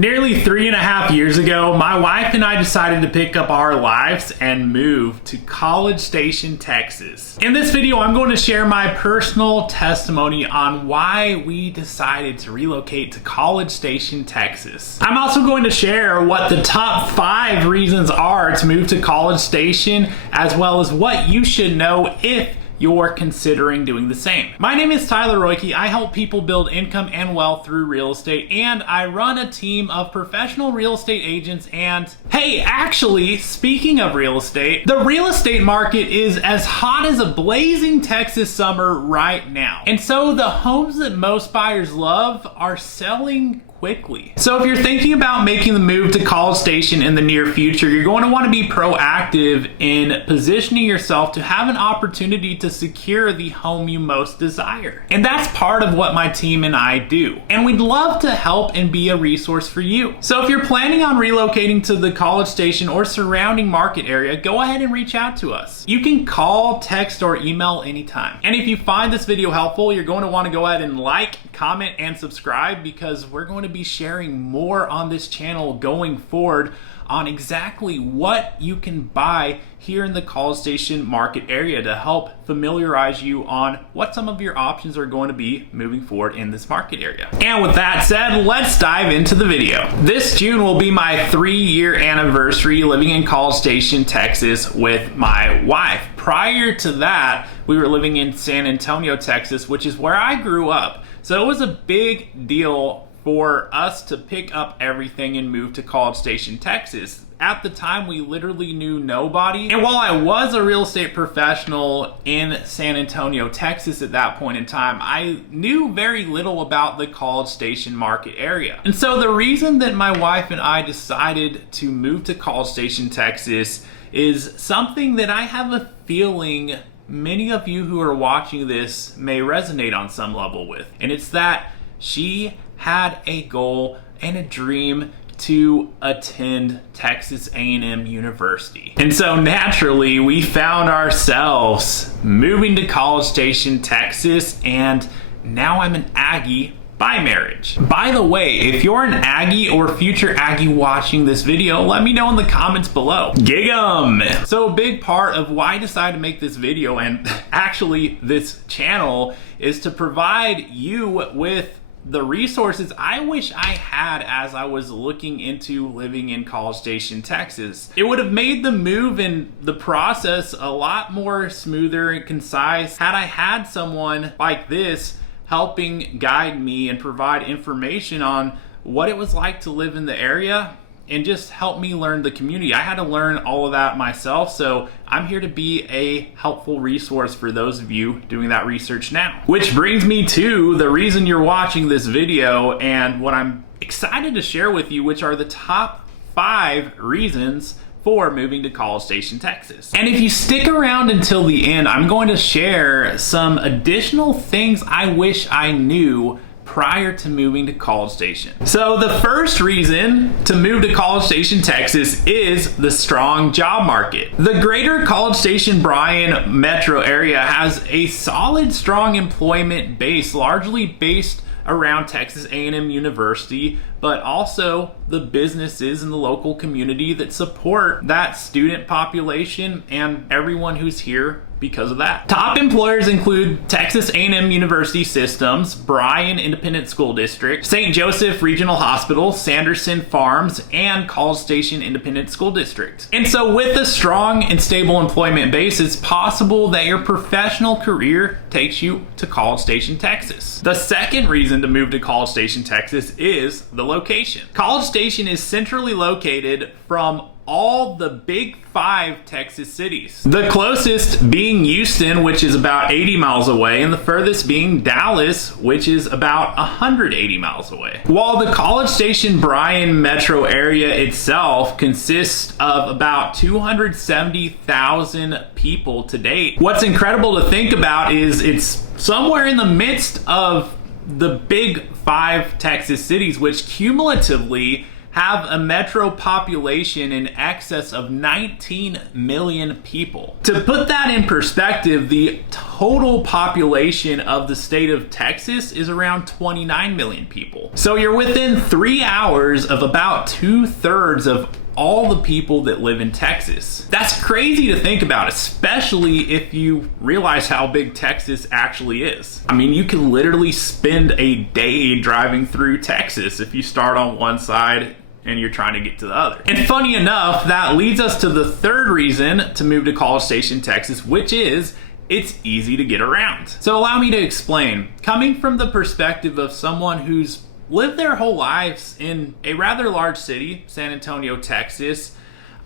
Nearly 3.5 years ago, my wife and I decided to pick up our lives and move to College Station, Texas. In this video, I'm going to share my personal testimony on why we decided to relocate to College Station, Texas. I'm also going to share what the top 5 reasons are to move to College Station, as well as what you should know if you're considering doing the same. My name is Tyler Roicki. I help people build income and wealth through real estate, and I run a team of professional real estate agents. And hey, actually, speaking of real estate, the real estate market is as hot as a blazing Texas summer right now. And so the homes that most buyers love are selling quickly. So if you're thinking about making the move to College Station in the near future, you're going to want to be proactive in positioning yourself to have an opportunity to secure the home you most desire. And that's part of what my team and I do. And we'd love to help and be a resource for you. So if you're planning on relocating to the College Station or surrounding market area, go ahead and reach out to us. You can call, text, or email anytime. And if you find this video helpful, you're going to want to go ahead and like, comment, and subscribe, because we're going to be sharing more on this channel going forward on exactly what you can buy here in the College Station market area to help familiarize you on what some of your options are going to be moving forward in this market area. And with that said, let's dive into the video. This June will be my 3-year anniversary living in College Station, Texas with my wife. Prior to that, we were living in San Antonio, Texas, which is where I grew up. So it was a big deal for us to pick up everything and move to College Station, Texas. At the time, we literally knew nobody. And while I was a real estate professional in San Antonio, Texas at that point in time, I knew very little about the College Station market area. And so the reason that my wife and I decided to move to College Station, Texas is something that I have a feeling many of you who are watching this may resonate on some level with. And it's that she had a goal and a dream to attend Texas A&M University. And so naturally, we found ourselves moving to College Station, Texas, and now I'm an Aggie by marriage. By the way, if you're an Aggie or future Aggie watching this video, let me know in the comments below. Gig 'em! So a big part of why I decided to make this video, and actually this channel, is to provide you with the resources I wish I had as I was looking into living in College Station, Texas. It would have made the move and the process a lot more smoother and concise had I had someone like this helping guide me and provide information on what it was like to live in the area and just help me learn the community. I had to learn all of that myself, so I'm here to be a helpful resource for those of you doing that research now. Which brings me to the reason you're watching this video and what I'm excited to share with you, which are the top 5 reasons for moving to College Station, Texas. And if you stick around until the end, I'm going to share some additional things I wish I knew prior to moving to College Station. So the first reason to move to College Station, Texas is the strong job market. The greater College Station Bryan metro area has a solid, strong employment base, largely based around Texas A&M University, but also the businesses in the local community that support that student population and everyone who's here because of that. Top employers include Texas A&M University Systems, Bryan Independent School District, St. Joseph Regional Hospital, Sanderson Farms, and College Station Independent School District. And so with a strong and stable employment base, it's possible that your professional career takes you to College Station, Texas. The second reason to move to College Station, Texas is the location. College Station is centrally located from all the big 5 Texas cities. The closest being Houston, which is about 80 miles away, and the furthest being Dallas, which is about 180 miles away. While the College Station Bryan metro area itself consists of about 270,000 people to date, what's incredible to think about is it's somewhere in the midst of the big 5 Texas cities, which cumulatively have a metro population in excess of 19 million people. To put that in perspective, the total population of the state of Texas is around 29 million people. So you're within 3 hours of about 2/3 of all the people that live in Texas. That's crazy to think about, especially if you realize how big Texas actually is. I mean, you can literally spend a day driving through Texas if you start on one side and you're trying to get to the other. And funny enough, that leads us to the third reason to move to College Station, Texas, which is it's easy to get around. So allow me to explain. Coming from the perspective of someone who's lived their whole lives in a rather large city, San Antonio, Texas,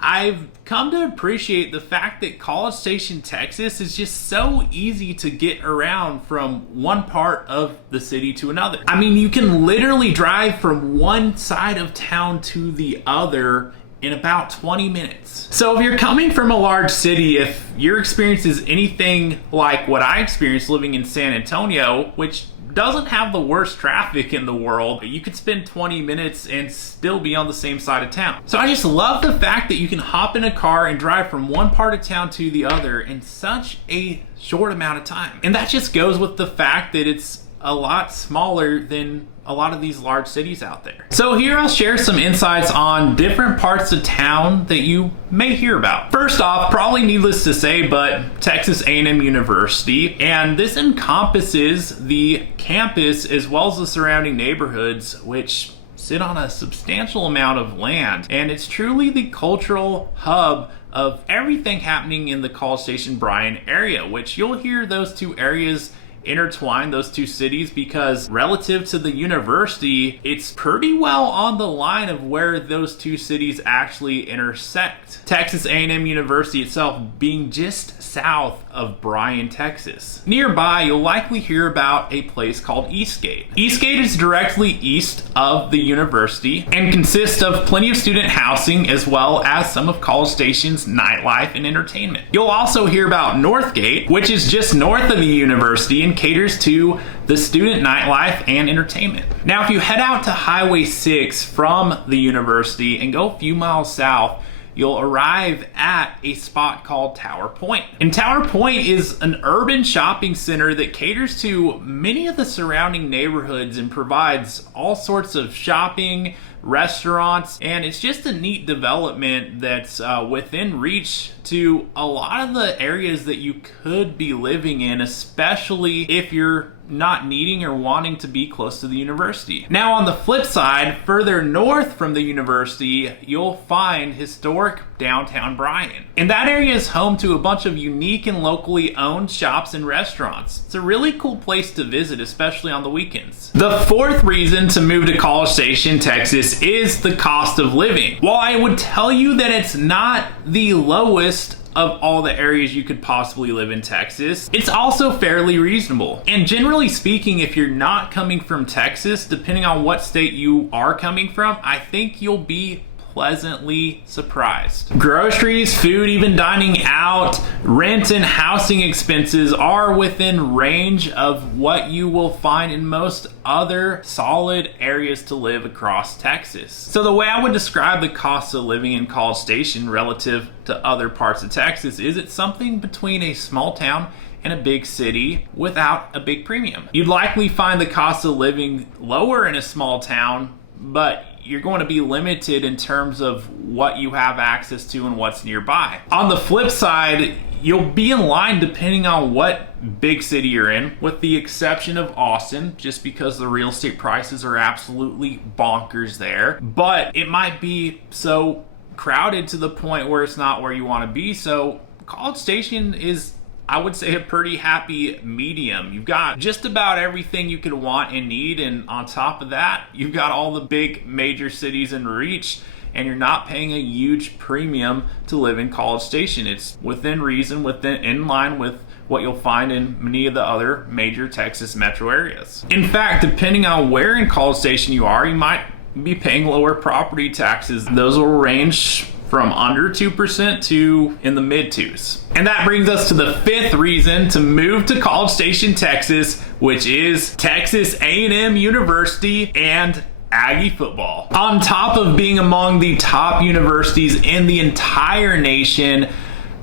I've come to appreciate the fact that College Station, Texas is just so easy to get around from one part of the city to another. I mean, you can literally drive from one side of town to the other in about 20 minutes. So if you're coming from a large city, if your experience is anything like what I experienced living in San Antonio, which doesn't have the worst traffic in the world, you could spend 20 minutes and still be on the same side of town. So I just love the fact that you can hop in a car and drive from one part of town to the other in such a short amount of time. And that just goes with the fact that it's a lot smaller than a lot of these large cities out there. So here I'll share some insights on different parts of town that you may hear about. First off, probably needless to say, but Texas A&M University, and this encompasses the campus as well as the surrounding neighborhoods, which sit on a substantial amount of land, and it's truly the cultural hub of everything happening in the College Station Bryan area, which you'll hear those two areas intertwine, those two cities, because relative to the university, it's pretty well on the line of where those two cities actually intersect. Texas A&M University itself being just south of Bryan, Texas. Nearby, you'll likely hear about a place called Eastgate. Eastgate is directly east of the university and consists of plenty of student housing as well as some of College Station's nightlife and entertainment. You'll also hear about Northgate, which is just north of the university and caters to the student nightlife and entertainment. Now, if you head out to Highway 6 from the university and go a few miles south, you'll arrive at a spot called Tower Point. And Tower Point is an urban shopping center that caters to many of the surrounding neighborhoods and provides all sorts of shopping, restaurants, and it's just a neat development that's within reach to a lot of the areas that you could be living in, especially if you're not needing or wanting to be close to the university. Now, on the flip side, further north from the university, you'll find historic downtown Bryan. And that area is home to a bunch of unique and locally owned shops and restaurants. It's a really cool place to visit, especially on the weekends. The fourth reason to move to College Station, Texas is the cost of living. While I would tell you that it's not the lowest of all the areas you could possibly live in Texas, it's also fairly reasonable. And generally speaking, if you're not coming from Texas, depending on what state you are coming from, I think you'll be pleasantly surprised. Groceries, food, even dining out, rent and housing expenses are within range of what you will find in most other solid areas to live across Texas. So the way I would describe the cost of living in College Station relative to other parts of Texas is it's something between a small town and a big city without a big premium. You'd likely find the cost of living lower in a small town, but you're going to be limited in terms of what you have access to and what's nearby. On the flip side, you'll be in line depending on what big city you're in, with the exception of Austin, just because the real estate prices are absolutely bonkers there. But it might be so crowded to the point where it's not where you want to be. So College Station is, I would say, a pretty happy medium. You've got just about everything you could want and need, and on top of that, you've got all the big major cities in reach, and you're not paying a huge premium to live in College Station. It's within reason, in line with what you'll find in many of the other major Texas metro areas. In fact, depending on where in College Station you are, you might be paying lower property taxes. Those will range from under 2% to in the mid 2s. And that brings us to the fifth reason to move to College Station, Texas, which is Texas A&M University and Aggie football. On top of being among the top universities in the entire nation,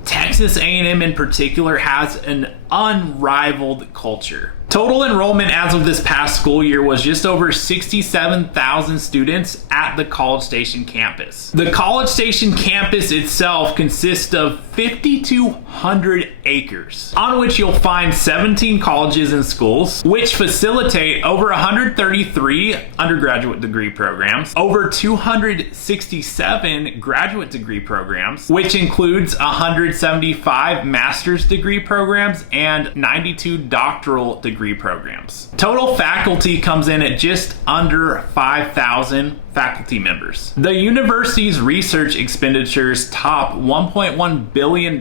Texas A&M in particular has an unrivaled culture. Total enrollment as of this past school year was just over 67,000 students at the College Station campus. The College Station campus itself consists of 5,200 acres, on which you'll find 17 colleges and schools, which facilitate over 133 undergraduate degree programs, over 267 graduate degree programs, which includes 175 master's degree programs and 92 doctoral degree programs. Total faculty comes in at just under 5,000 faculty members. The university's research expenditures top $1.1 billion,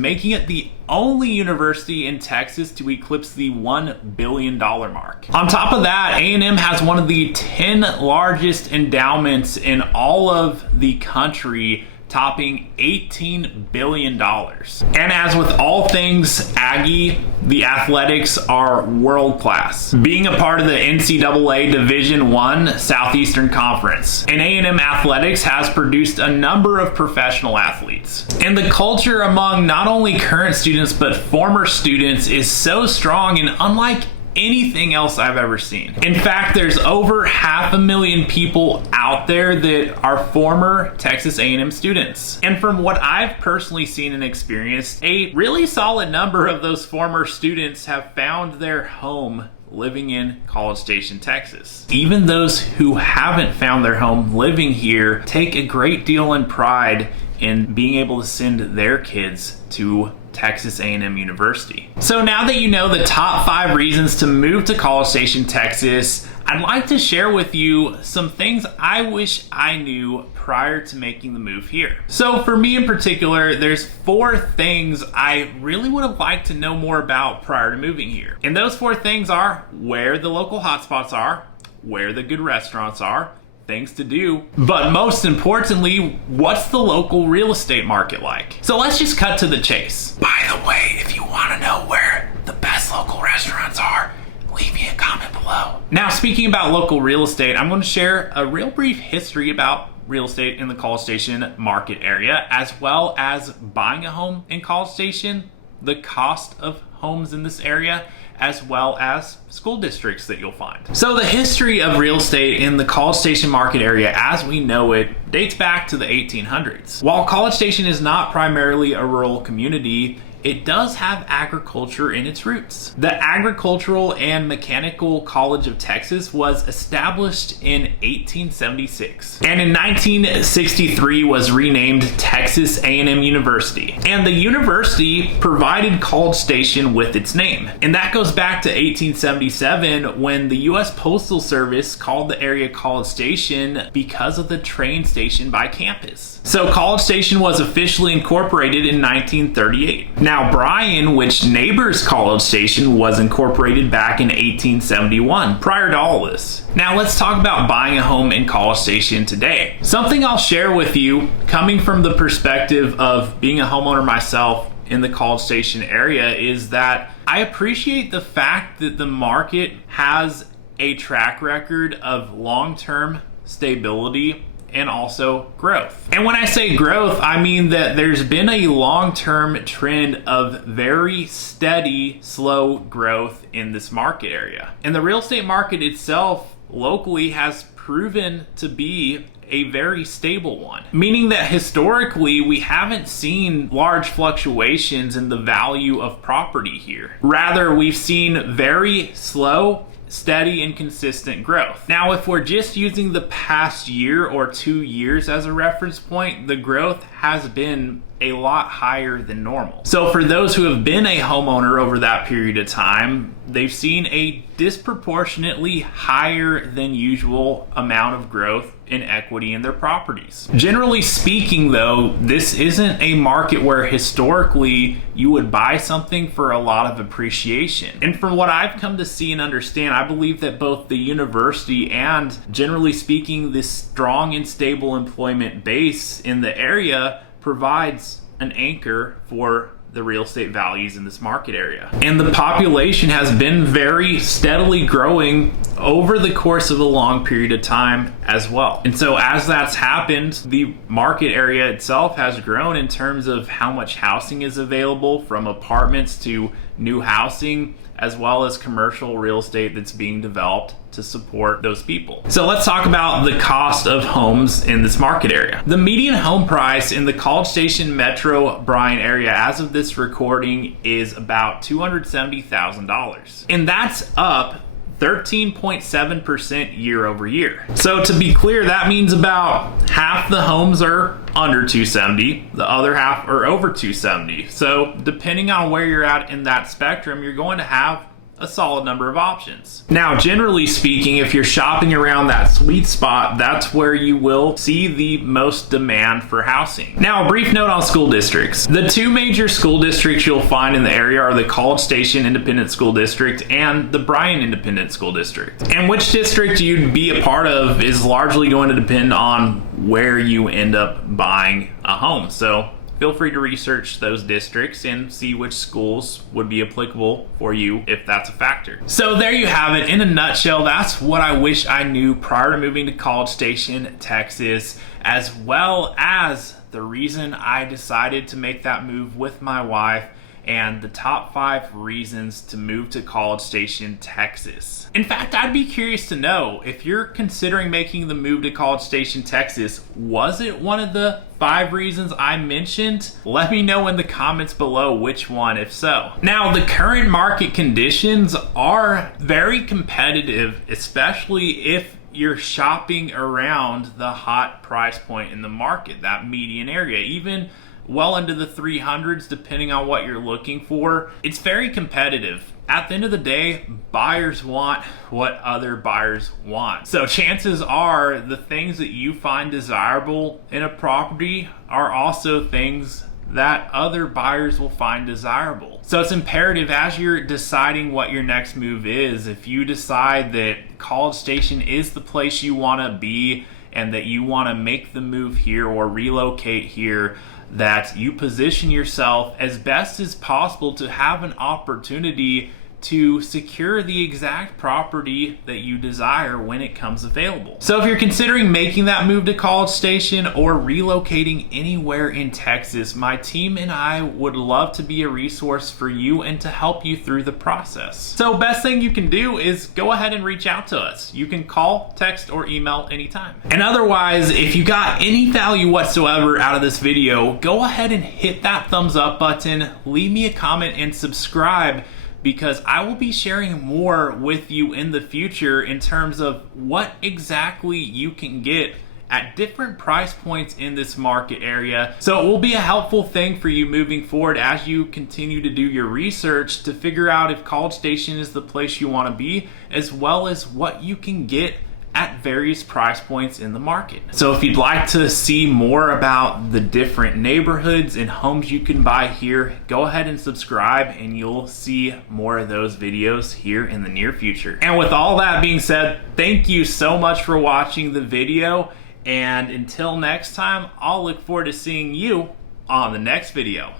making it the only university in Texas to eclipse the $1 billion mark. On top of that, A&M has one of the 10 largest endowments in all of the country, topping $18 billion. And as with all things Aggie, the athletics are world class, being a part of the NCAA Division I Southeastern Conference. And A&M athletics has produced a number of professional athletes. And the culture among not only current students but former students is so strong and unlike anything else I've ever seen. In fact, there's over 500,000 people out there that are former Texas A&M students. And from what I've personally seen and experienced, a really solid number of those former students have found their home living in College Station, Texas. Even those who haven't found their home living here take a great deal in pride in being able to send their kids to Texas A&M University. So now that you know the top 5 reasons to move to College Station, Texas, I'd like to share with you some things I wish I knew prior to making the move here. So for me in particular, there's 4 things I really would have liked to know more about prior to moving here. And those 4 things are where the local hotspots are, where the good restaurants are, things to do, but most importantly, what's the local real estate market like? So let's just cut to the chase. By the way, if you want to know where the best local restaurants are, leave me a comment below. Now, speaking about local real estate, I'm going to share a real brief history about real estate in the College Station market area, as well as buying a home in College Station, the cost of homes in this area, as well as school districts that you'll find. So the history of real estate in the College Station market area as we know it dates back to the 1800s. While College Station is not primarily a rural community, it does have agriculture in its roots. The Agricultural and Mechanical College of Texas was established in 1876, and in 1963 was renamed Texas A&M University. And the university provided College Station with its name. And that goes back to 1877 when the U.S. Postal Service called the area College Station because of the train station by campus. So College Station was officially incorporated in 1938. Now Bryan, which neighbors College Station, was incorporated back in 1871, prior to all this. Now let's talk about buying a home in College Station today. Something I'll share with you coming from the perspective of being a homeowner myself in the College Station area is that I appreciate the fact that the market has a track record of long-term stability and also growth. And when I say growth, I mean that there's been a long-term trend of very steady, slow growth in this market area. And the real estate market itself locally has proven to be a very stable one, meaning that historically we haven't seen large fluctuations in the value of property here. Rather, we've seen very slow, steady, and consistent growth. Now, if we're just using the past year or 2 years as a reference point, the growth has been a lot higher than normal. So for those who have been a homeowner over that period of time, they've seen a disproportionately higher than usual amount of growth in equity in their properties. Generally speaking though, this isn't a market where historically you would buy something for a lot of appreciation. And from what I've come to see and understand, I believe that both the university and, generally speaking, this strong and stable employment base in the area provides an anchor for the real estate values in this market area. And the population has been very steadily growing over the course of a long period of time as well. And so as that's happened, the market area itself has grown in terms of how much housing is available, from apartments to new housing, as well as commercial real estate that's being developed to support those people. So let's talk about the cost of homes in this market area. The median home price in the College Station Metro Bryan area as of this recording is about $270,000. And that's up 13.7% year over year. So to be clear, that means about half the homes are under 270, the other half are over 270. So depending on where you're at in that spectrum, you're going to have a solid number of options. Now, generally speaking, if you're shopping around that sweet spot, that's where you will see the most demand for housing. Now, a brief note on school districts. The two major school districts you'll find in the area are the College Station Independent School District and the Bryan Independent School District. And which district you'd be a part of is largely going to depend on where you end up buying a home. So feel free to research those districts and see which schools would be applicable for you if that's a factor. So there you have it. In a nutshell, that's what I wish I knew prior to moving to College Station, Texas, as well as the reason I decided to make that move with my wife, and the top 5 reasons to move to College Station, Texas. In fact, I'd be curious to know, if you're considering making the move to College Station, Texas, was it one of the 5 reasons I mentioned? Let me know in the comments below which one, if so. Now, the current market conditions are very competitive, especially if you're shopping around the hot price point in the market, that median area, even well into the 300s, depending on what you're looking for. It's very competitive. At the end of the day, buyers want what other buyers want. So chances are the things that you find desirable in a property are also things that other buyers will find desirable. So it's imperative as you're deciding what your next move is, if you decide that College Station is the place you want to be and that you want to make the move here or relocate here, that you position yourself as best as possible to have an opportunity to secure the exact property that you desire when it comes available. So if you're considering making that move to College Station or relocating anywhere in Texas, my team and I would love to be a resource for you and to help you through the process. So best thing you can do is go ahead and reach out to us. You can call, text, or email anytime. And otherwise, if you got any value whatsoever out of this video, go ahead and hit that thumbs up button, leave me a comment, and subscribe, because I will be sharing more with you in the future in terms of what exactly you can get at different price points in this market area. So it will be a helpful thing for you moving forward as you continue to do your research to figure out if College Station is the place you want to be, as well as what you can get at various price points in the market. So if you'd like to see more about the different neighborhoods and homes you can buy here, go ahead and subscribe and you'll see more of those videos here in the near future. And with all that being said, thank you so much for watching the video, and until next time, I'll look forward to seeing you on the next video.